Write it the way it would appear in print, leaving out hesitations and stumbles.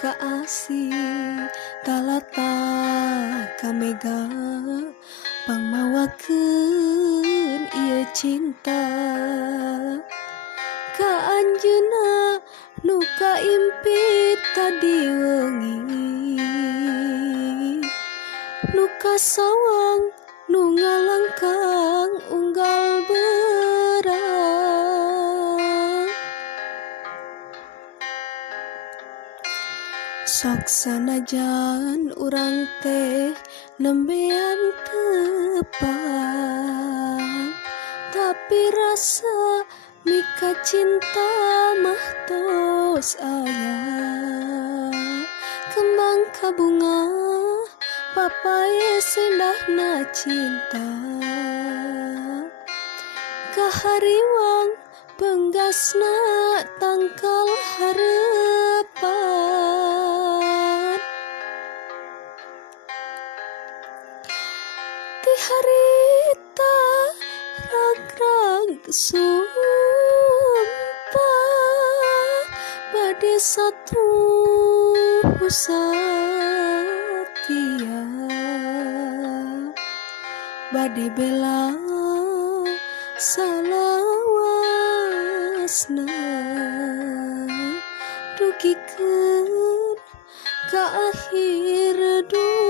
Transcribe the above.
kaasih talata kamega pangmawakeun ieu cinta ka anjeunna nu kaimpit tadi wengi nu kasawang nu ngalangkang unggal berang sok sanajan urang teh nembean tepang tapi rasa mika cinta mah tos aya kembang kabunga papaye sendahna cinta kahariwang penggasna tangkal harapan ti harita ragrag sumpah bade satu satia bade bela salawasna dugikeun ka akhir dunia